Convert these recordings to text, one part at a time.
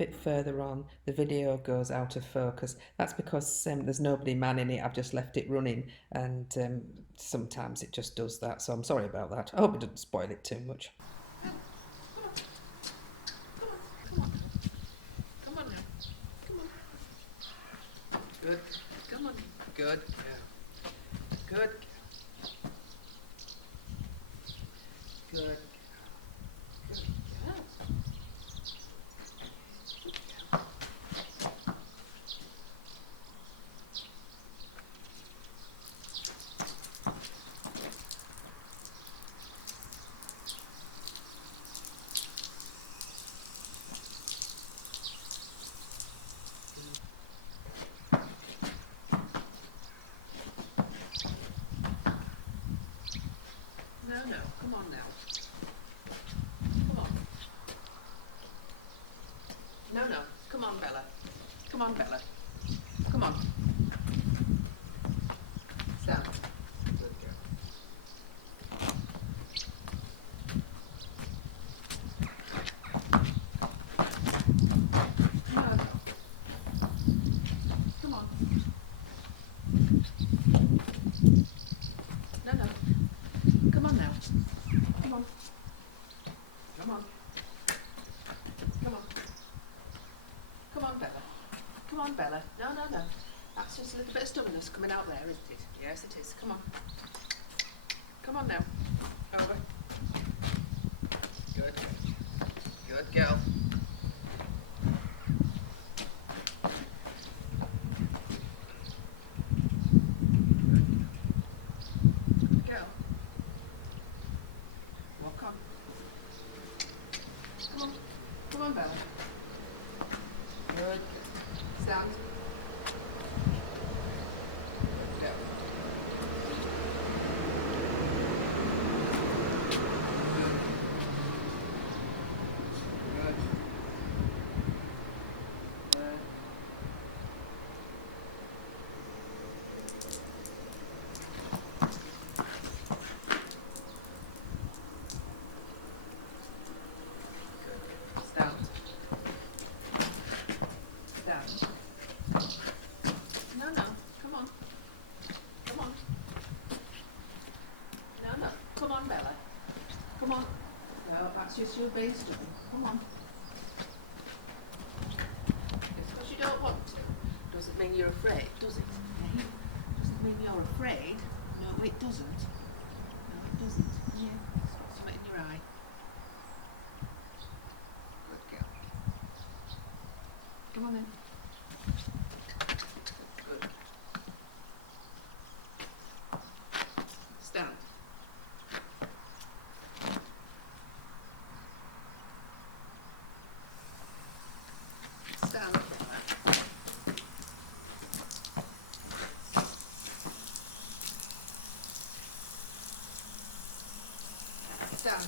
bit further on, the video goes out of focus. That's because there's nobody manning it. I've just left it running, and sometimes it just does that. So I'm sorry about that. I hope it doesn't spoil it too much. Come on now. Come on. Good. Come on. Good. Yeah. Good. Good. Good. Yeah. No, come on now. Come on. No, come on, Bella. Come on, Bella. Come on. Stand. Good girl. No. Come on. No. Come on now. Come on. Come on. Come on. Come on, Bella. Come on, Bella. No. That's just a little bit of stubbornness coming out there, isn't it? Yes, it is. Come on. Come on now. Over. Good. Good girl. Good girl. Walk on. Come on. Come on, Bella. Good. Stand. Good girl. Good. Good. Good. Stand. Stand. No. Come on. Come on. No. Come on, Bella. Come on. No, that's just your being stubborn. Come on. Just because you don't want to doesn't mean you're afraid, does it? Eh? Doesn't mean you're afraid. No, it doesn't. No, it doesn't. Yeah. It's got something in your eye. Good girl. Come on then. Good. Stand. Stand. Stand.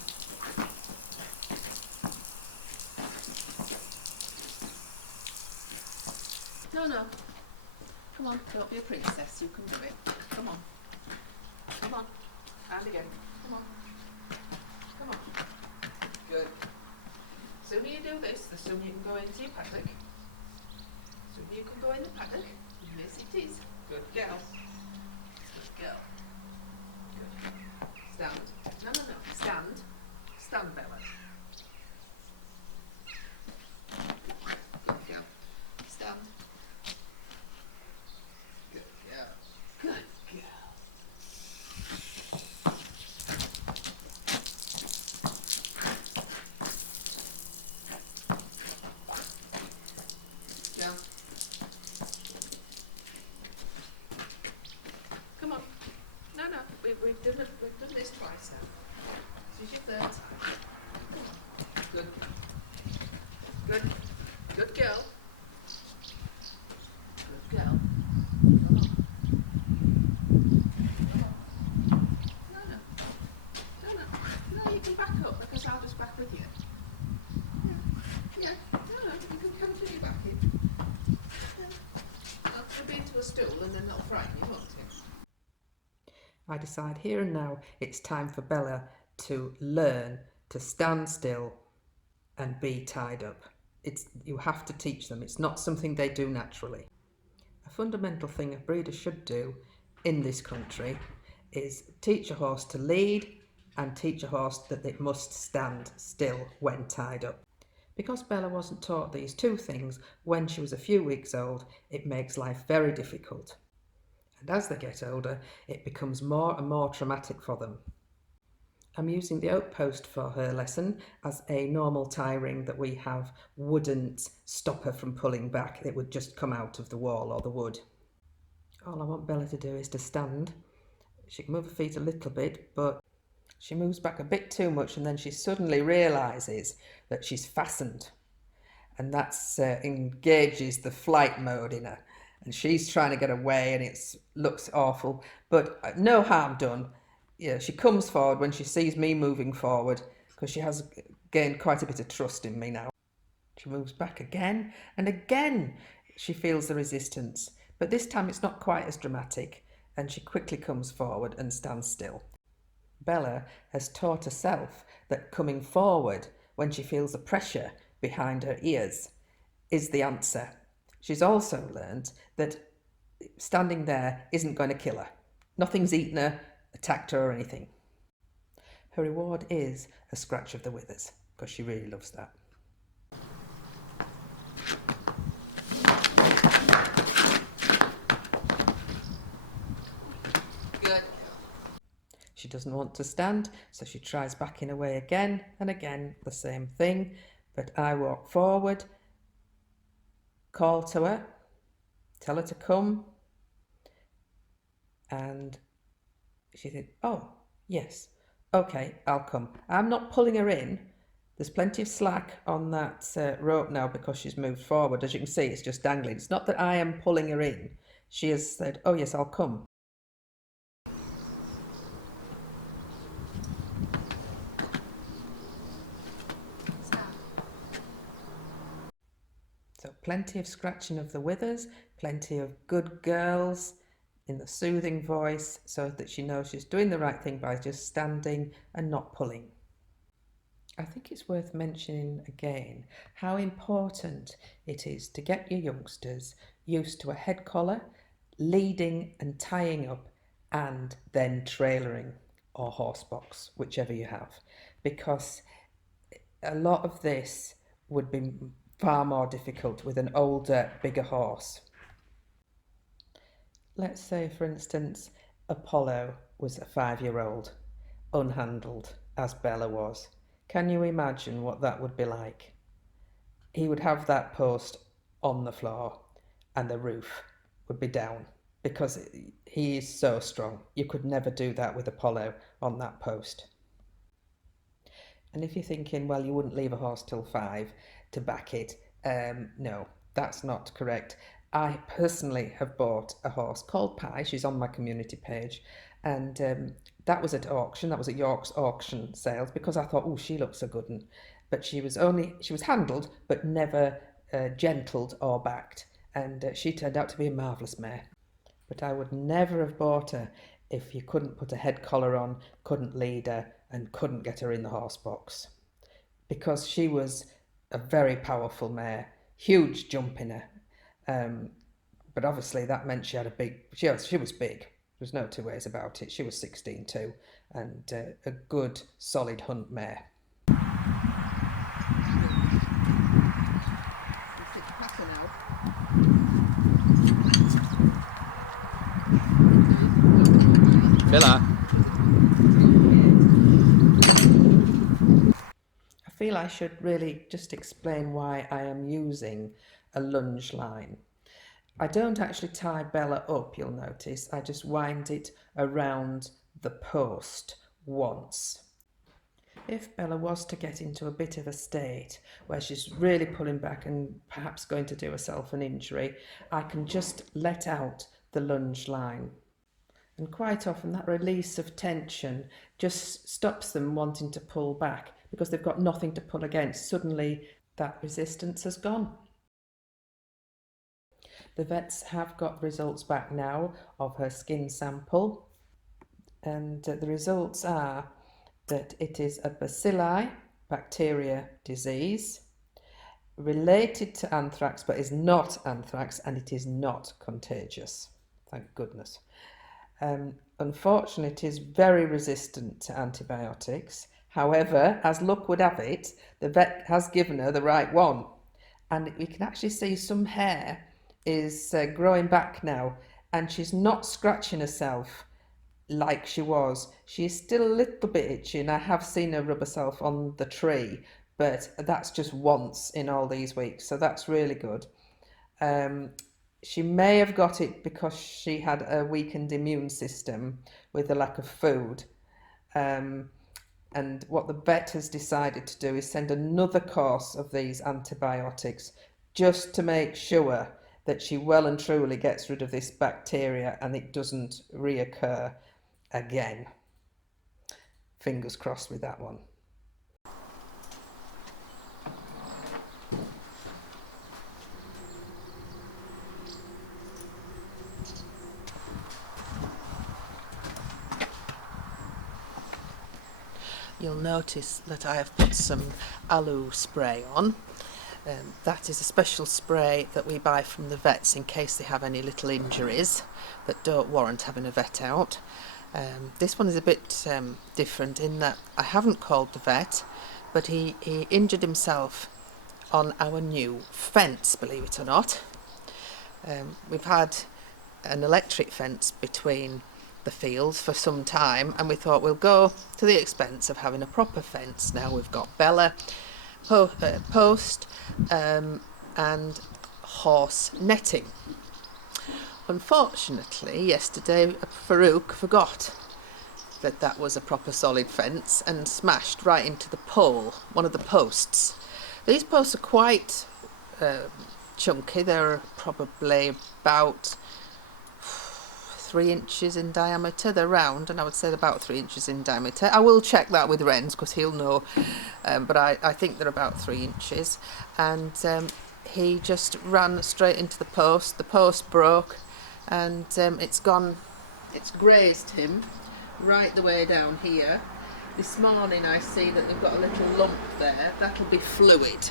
No. Come on, don't be a princess, you can do it. Come on. Come on. And again. Come on. Come on. Good. The sooner you do this, the sooner you can go into your paddock. The sooner you can go in the paddock. Yes, it is. Good girl. Good girl. Good. Stand. No. Stand. Stand, Bella. Good girl. Stand. Good girl. Good girl. Girl. Come on. No. We've done this twice now. This is your third time. Come on. Good. Good. Good girl. Good girl. Come on. No, you can back up because I'll just back with you. Yeah. No, you can continue backing. Yeah. I'll be into a stool and then that'll frighten you, won't it? I decide here and now it's time for Bella to learn to stand still and be tied up. you have to teach them. It's not something they do naturally. A fundamental thing a breeder should do in this country is teach a horse to lead and teach a horse that it must stand still when tied up. Because Bella wasn't taught these two things when she was a few weeks old, it makes life very difficult. And as they get older, it becomes more and more traumatic for them. I'm using the oak post for her lesson, as a normal tie ring that we have wouldn't stop her from pulling back. It would just come out of the wall or the wood. All I want Bella to do is to stand. She can move her feet a little bit, but she moves back a bit too much, and then she suddenly realises that she's fastened, and that engages the flight mode in her, and she's trying to get away, and it looks awful, but no harm done. Yeah, she comes forward when she sees me moving forward, because she has gained quite a bit of trust in me now. She moves back again, and again she feels the resistance, but this time it's not quite as dramatic, and she quickly comes forward and stands still. Bella has taught herself that coming forward when she feels the pressure behind her ears is the answer. She's also learned that standing there isn't going to kill her. Nothing's eaten her, attacked her or anything. Her reward is a scratch of the withers, because she really loves that. Good. She doesn't want to stand, so she tries backing away again and again, the same thing. But I walk forward, call to her, tell her to come, and she said, oh, yes, okay, I'll come. I'm not pulling her in. There's plenty of slack on that rope now because she's moved forward. As you can see, it's just dangling. It's not that I am pulling her in. She has said, oh, yes, I'll come. So plenty of scratching of the withers, plenty of good girls in the soothing voice, so that she knows she's doing the right thing by just standing and not pulling. I think it's worth mentioning again how important it is to get your youngsters used to a head collar, leading and tying up, and then trailering or horse box, whichever you have, because a lot of this would be far more difficult with an older, bigger horse. Let's say, for instance, Apollo was a 5-year-old, unhandled, as Bella was. Can you imagine what that would be like? He would have that post on the floor and the roof would be down because he is so strong. You could never do that with Apollo on that post. And if you're thinking, well, you wouldn't leave a horse till 5 to back it, no, that's not correct. I personally have bought a horse called Pie. She's on my community page, and that was at auction. That was at York's auction sales because I thought, oh, she looks a good one. But she was handled, but never gentled or backed, and she turned out to be a marvellous mare. But I would never have bought her if you couldn't put a head collar on, couldn't lead her, and couldn't get her in the horse box, because she was a very powerful mare, huge jump in her. But obviously that meant she had a big, she was big. There's no two ways about it. She was 16 too, and a good solid hunt mare. Bella. I feel I should really just explain why I am using a lunge line. I don't actually tie Bella up, you'll notice. I just wind it around the post once. If Bella was to get into a bit of a state where she's really pulling back and perhaps going to do herself an injury, I can just let out the lunge line. And quite often that release of tension just stops them wanting to pull back because they've got nothing to pull against. Suddenly that resistance has gone. The vets have got results back now of her skin sample, and the results are that it is a bacilli bacteria disease, related to anthrax but is not anthrax, and it is not contagious. Thank goodness. Unfortunately, it is very resistant to antibiotics. However, as luck would have it, the vet has given her the right one. And we can actually see some hair is growing back now, and she's not scratching herself like she was. She is still a little bit itchy, and I have seen her rub herself on the tree, but that's just once in all these weeks, so that's really good. She may have got it because she had a weakened immune system with the lack of food. And what the vet has decided to do is send another course of these antibiotics just to make sure that she well and truly gets rid of this bacteria and it doesn't reoccur again. Fingers crossed with that one. You'll notice that I have put some aloe spray on. That is a special spray that we buy from the vets in case they have any little injuries that don't warrant having a vet out. This one is a bit different in that I haven't called the vet, but he injured himself on our new fence, believe it or not. We've had an electric fence between the fields for some time, and we thought we'll go to the expense of having a proper fence. Now we've got Bella, post and horse netting. Unfortunately, yesterday Farouk forgot that that was a proper solid fence and smashed right into the pole, one of the posts. These posts are quite chunky. They're probably about 3 inches in diameter. They're round, and I would say they're about 3 inches in diameter. I will check that with Renz because he'll know, but I think they're about 3 inches. And he just ran straight into the post. The post broke, and it's grazed him right the way down here. This morning I see that they've got a little lump there. That'll be fluid.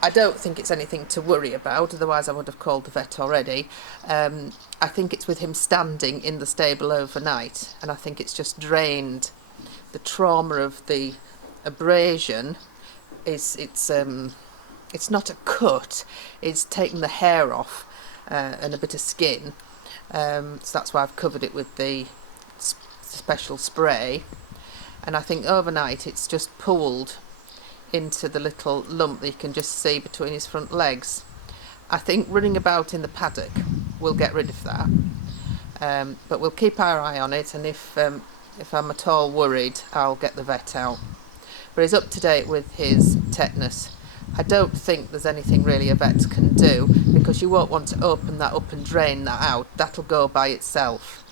I don't think it's anything to worry about, otherwise I would have called the vet already. I think it's with him standing in the stable overnight, and I think it's just drained. The trauma of the abrasion it's not a cut, it's taken the hair off and a bit of skin. So that's why I've covered it with the special spray, and I think overnight it's just pooled into the little lump that you can just see between his front legs. I think running about in the paddock will get rid of that, but we'll keep our eye on it, and if I'm at all worried, I'll get the vet out. But he's up to date with his tetanus. I don't think there's anything really a vet can do, because you won't want to open that up and drain that out. That'll go by itself.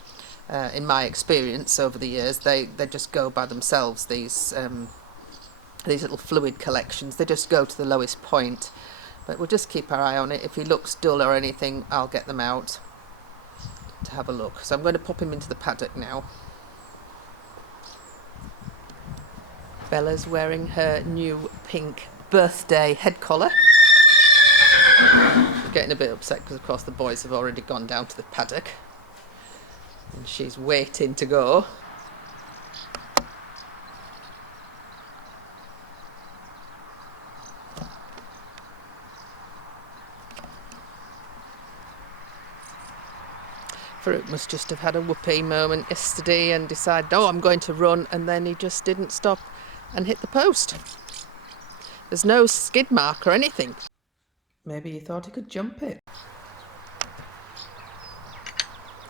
In my experience over the years, they just go by themselves, these little fluid collections. They just go to the lowest point. But we'll just keep our eye on it. If he looks dull or anything, I'll get them out to have a look. So I'm going to pop him into the paddock now. Bella's wearing her new pink birthday head collar. She's getting a bit upset because of course the boys have already gone down to the paddock and she's waiting to go. Farouk must just have had a whoopee moment yesterday and decided, oh, I'm going to run, and then he just didn't stop and hit the post. There's no skid mark or anything. Maybe he thought he could jump it.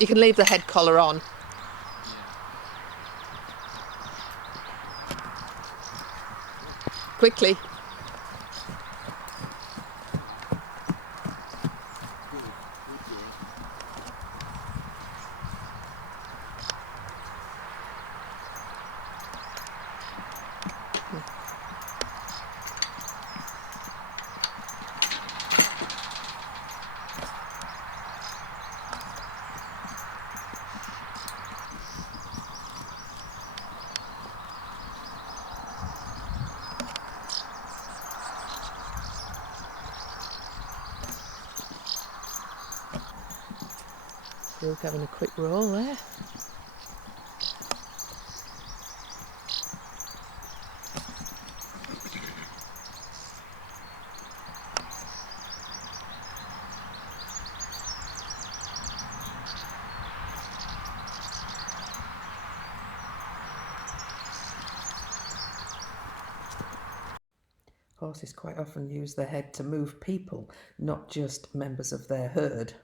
You can leave the head collar on. Quickly. Farouk having a quick roll there. Horses quite often use their head to move people, not just members of their herd.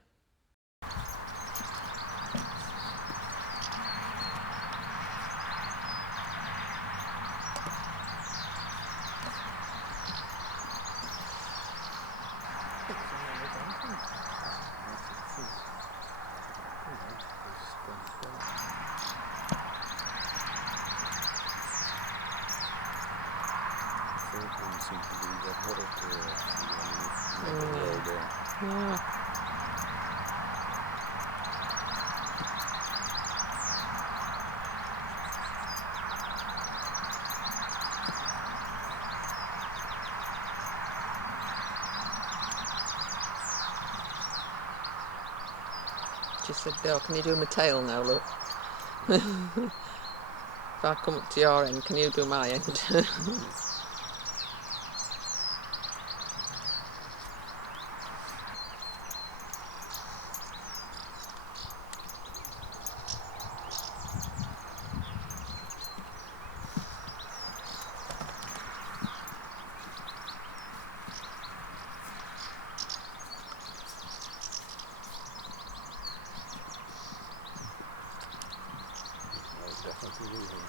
Seem to be that water to make a roll there. Yeah. She said, "Bill, can you do my tail now, look?" If I come up to your end, can you do my end? Definitely moving.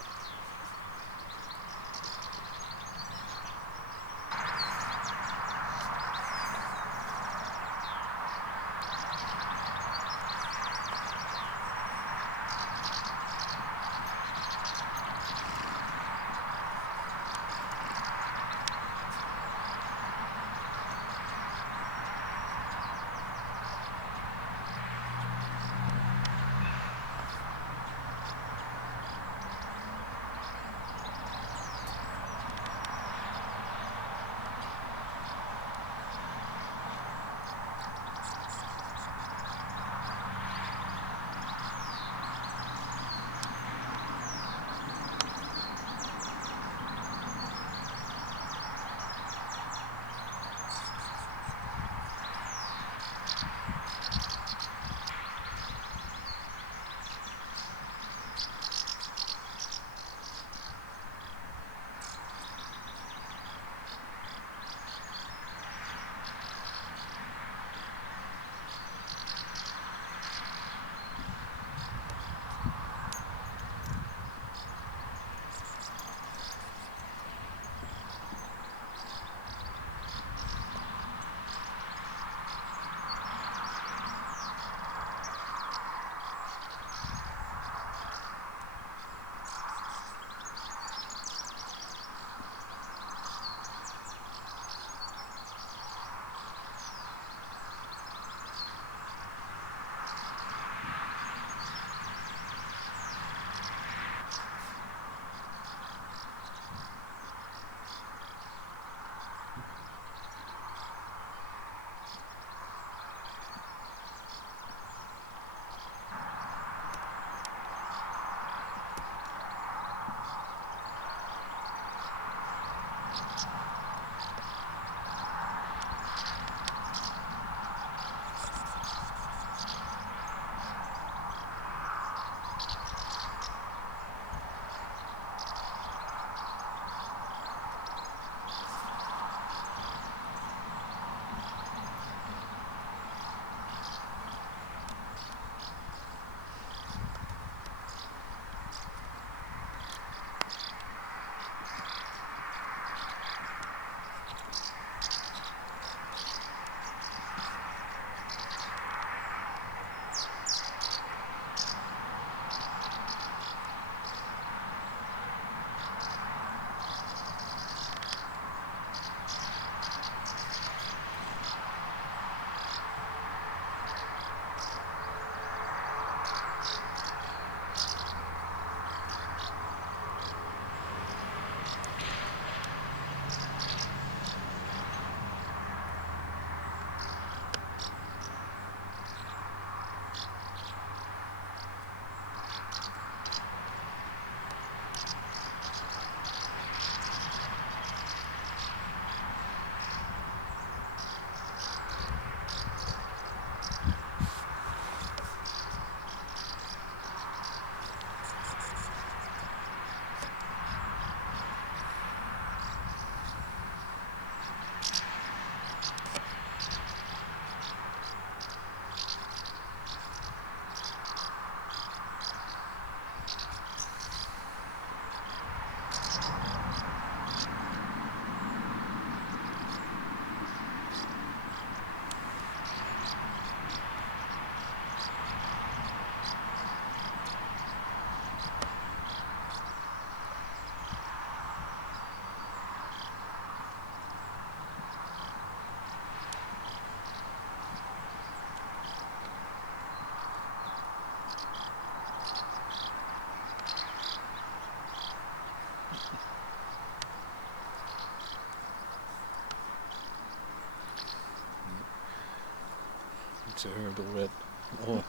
it's a herd already.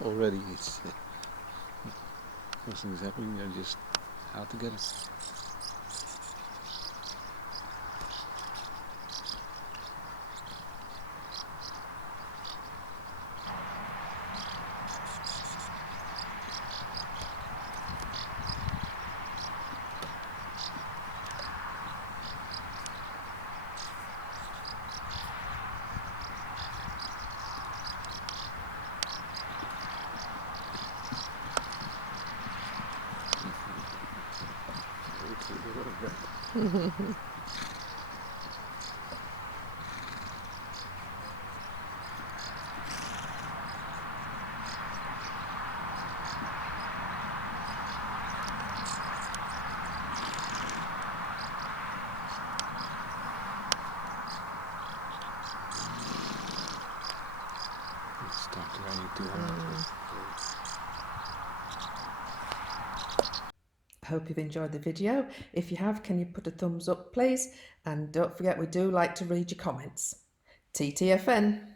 Already, it's nothing's happening. They're just out together. Start around 200. I hope you've enjoyed the video. If you have, can you put a thumbs up, please? And don't forget, we do like to read your comments. TTFN.